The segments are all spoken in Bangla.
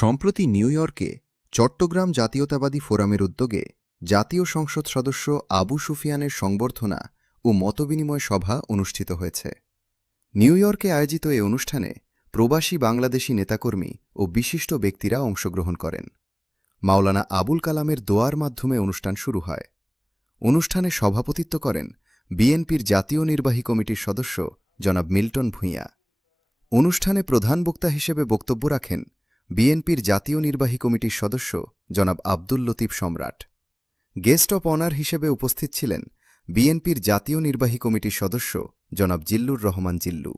সম্প্রতি নিউ ইয়র্কে চট্টগ্রাম জাতীয়তাবাদী ফোরামের উদ্যোগে জাতীয় সংসদ সদস্য আবু সুফিয়ানের সংবর্ধনা ও মতবিনিময় সভা অনুষ্ঠিত হয়েছে। নিউ ইয়র্কে আয়োজিত এ অনুষ্ঠানে প্রবাসী বাংলাদেশি নেতাকর্মী ও বিশিষ্ট ব্যক্তিরা অংশগ্রহণ করেন। মাওলানা আবুল কালামের দোয়ার মাধ্যমে অনুষ্ঠান শুরু হয়। অনুষ্ঠানে সভাপতিত্ব করেন বিএনপির জাতীয় নির্বাহী কমিটির সদস্য জনাব মিল্টন ভূঁইয়া। অনুষ্ঠানে প্রধান বক্তা হিসেবে বক্তব্য রাখেন বিএনপির জাতীয় নির্বাহী কমিটির সদস্য জনাব আব্দুল লতিফ সম্রাট। গেস্ট অব অনার হিসেবে উপস্থিত ছিলেন বিএনপির জাতীয় নির্বাহী কমিটির সদস্য জনাব জিল্লুর রহমান জিল্লু।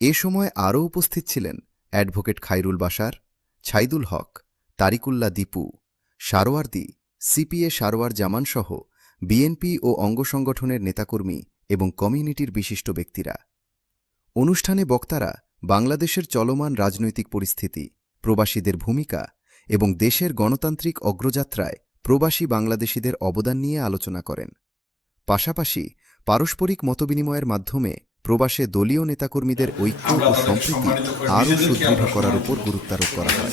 এ সময় আরও উপস্থিত ছিলেন অ্যাডভোকেট খায়রুল বাশার, ছাইদুল হক, তারিকুল্লাহ দীপু, সারোয়ার্দী, সিপিএ সারোয়ার জামানসহ বিএনপি ও অঙ্গসংগঠনের নেতাকর্মী এবং কমিউনিটির বিশিষ্ট ব্যক্তিরা। অনুষ্ঠানে বক্তারা বাংলাদেশের চলমান রাজনৈতিক পরিস্থিতি, প্রবাসীদের ভূমিকা এবং দেশের গণতান্ত্রিক অগ্রযাত্রায় প্রবাসী বাংলাদেশিদের অবদান নিয়ে আলোচনা করেন। পাশাপাশি পারস্পরিক মতবিনিময়ের মাধ্যমে প্রবাসে দলীয় নেতাকর্মীদের ঐক্য ও সম্প্রীতি আরও সুদৃঢ় করার উপর গুরুত্বারোপ করা হয়।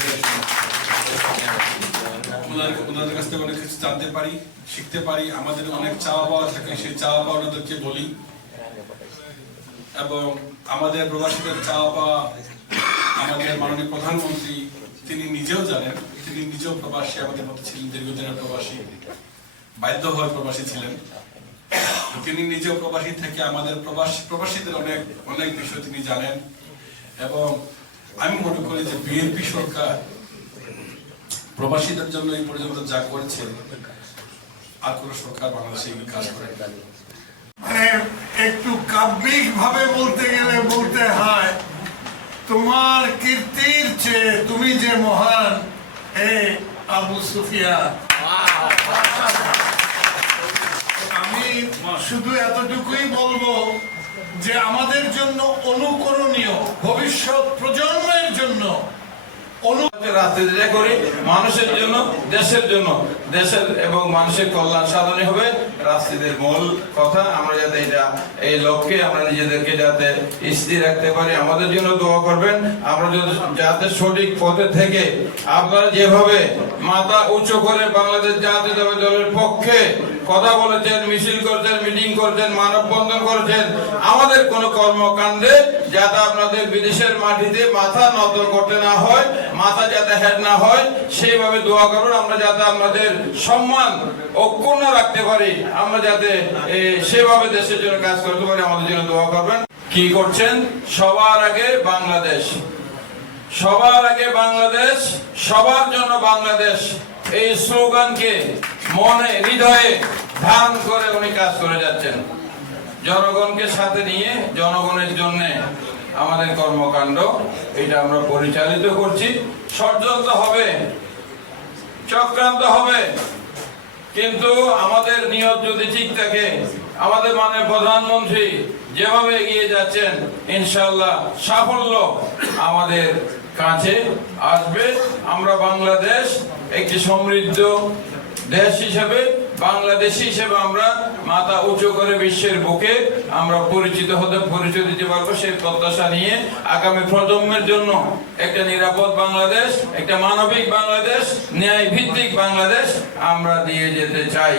ওনাদের কাছ থেকে অনেক কিছু জানতে পারি, শিখতে পারি। আমাদের অনেক চাওয়া পাওয়া থাকে, সেই চাওয়া পাওয়া ওনাদেরকে বলি, এবং আমাদের প্রবাসীদের চাওয়া পাওয়া আমাদের মাননীয় প্রধানমন্ত্রী তিনি নিজেও জানেন। তিনি নিজেও প্রবাসী, আমাদের মতো ছিলেন, দীর্ঘদিনের প্রবাসী, বাধ্য হয়ে প্রবাসী ছিলেন। তিনি নিজেও প্রবাসী থেকে আমাদের প্রবাসীদের অনেক অনেক বিষয় তিনি জানেন। এবং আমি মনে করি যে বিএনপি সরকার প্রবাসীদের জন্য এই পর্যন্ত যা করেছে আর কোন সরকার বাংলাদেশে এই কাজ করে। মানে একটু কাব্যিক ভাবে বলতে গেলে বলতে হয়, তোমার কীর্তির চেয়ে তুমি যে মহান হে আবু সুফিয়ান। আমি শুধু এতটুকুই বলবো যে আমাদের জন্য অনুকরণীয়, ভবিষ্যৎ প্রজন্মের জন্য রাজনীতিটা করি মানুষের জন্য, দেশের জন্য, দেশের এবং মানুষের কল্যাণ সাধনে হবে রাজনীতির মূল কথা। আমরা যাতে এই লক্ষ্যে আমরা নিজেদেরকে যাতে স্থির রাখতে পারি, আমাদের জন্য দোয়া করবেন। আমরা যাতে সঠিক পথে থেকে আপনারা যেভাবে মাথা উঁচু করে বাংলাদেশ জাতীয়তাবাদী দলের পক্ষে কথা বলেছেন, মিছিল করছেন, মিটিং করছেন, মানববন্ধন করেছেন, আমাদের কোন কর্মকাণ্ডে যাতে আপনাদের বিদেশের মাটিতে মাথা নত করতে না হয়, মাথা যাতে হেড না হয়, সেইভাবে দোয়া করুন। আমরা যাতে আমাদের সম্মান অক্ষুণ্ণ রাখতে পারি, আমরা যাতে সেভাবে দেশের জন্য কাজ করতে পারি, আমাদের জন্য দোয়া করবেন। কি করছেন? সবার আগে বাংলাদেশ, সবার আগে বাংলাদেশ, সবার জন্য বাংলাদেশ, এই স্লোগানকে মনে হৃদয়ে ধারণ করে উনি কাজ করে যাচ্ছেন। জনগণকে সাথে নিয়ে জনগণের জন্য আমাদের কর্মকাণ্ড এটা আমরা পরিচালিত করছি। ষড়যন্ত্র হবে, চক্রান্ত হবে, কিন্তু আমাদের নিয়ত যদি ঠিক থাকে, আমাদের মাননীয় প্রধানমন্ত্রী যেভাবে এগিয়ে যাচ্ছেন, ইনশাআল্লাহ সাফল্য আমাদের কাছে আসবে। আমরা বাংলাদেশ একটি সমৃদ্ধ দেশ হিসেবে, বাংলাদেশি হিসেবে আমরা মাথা উঁচু করে বিশ্বের বুকে আমরা পরিচয় দিতে পারবো। সেই প্রত্যাশা নিয়ে আগামী প্রজন্মের জন্য একটা নিরাপদ বাংলাদেশ, একটা মানবিক বাংলাদেশ, ন্যায় ভিত্তিক বাংলাদেশ আমরা দিয়ে যেতে চাই।